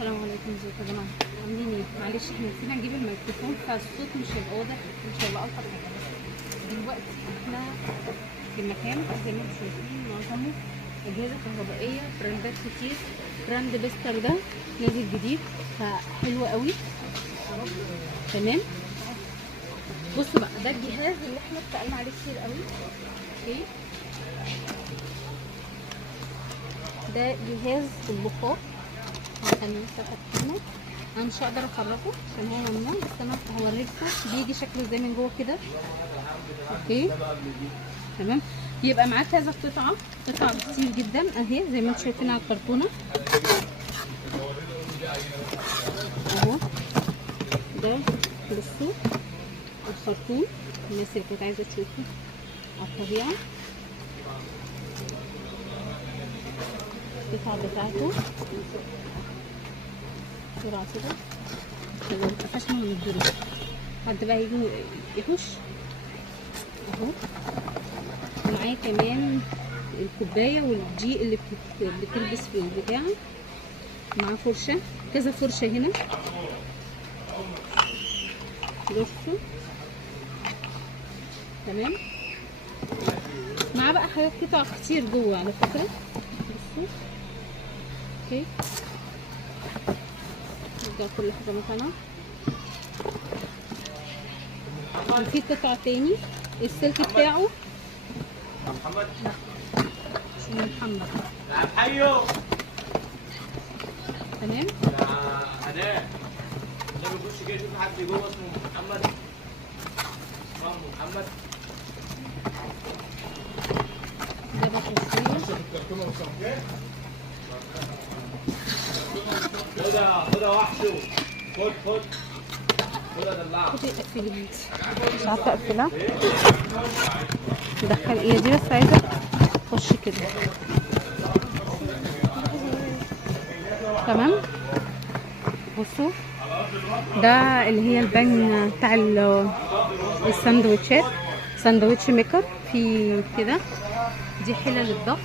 السلام عليكم، ازيكم يا جماعه؟ عاملين ايه؟ معلش احنا نسينا نجيب الميكروفون فالصوت مش هيبقى واضح، مش هيبقى الطف حاجه. بس دلوقتي احنا في مكان زي ما انتم شايفين معظمه اجهزه كهربائيه، براندات كتير. براند بيستر ده نازل جديد فحلو قوي. تمام. بصوا بقى، ده الجهاز اللي احنا اتسالنا عليه كتير قوي. اوكي، ده جهاز البخار. انا لسه فاتحينه، انا مش هقدر اخرجه عشان هو ممنوع، بس انا هوريكم بيجي شكله ازاي من جوه كده. اوكي تمام. يبقى معاه كذا قطع كتير جدا اهي زي ما انتم شايفين على الكرتونه اهو. ده بصوا الخرطوم، الناس اللي كانت عايزه تشوفه على الطبيعه. القطع بتاعته بسرعه كده عشان ما نتقفش من الدروس، حد بقى يجي يحوش اهو. ومعاه كمان الكوبايه والدقيق اللي بتلبس في البتاع. معاه فرشه، كذا فرشه هنا بصوا. تمام. معاه بقى حاجات قطع كتير جوه على فكره بصوا. اوكي، نرجع كل حاجه مكانها. وفي قطع تاني السلك بتاعه محمد. اسمه محمد. نعم حيو. تمام. هناك ده بيخش كده يشوف حد جوه اسمه محمد. اسمه محمد. ده بطاطسية. خد وحشه. خد خد دلعه. خدي اقفلي، مش عارفه اقفلها. ندخل ايه دي بس عايزه تخش كده. تمام. بصوا ده اللي هي البان بتاع الساندوتشات، ساندوتش ميكر في كده. دي حلل الضغط.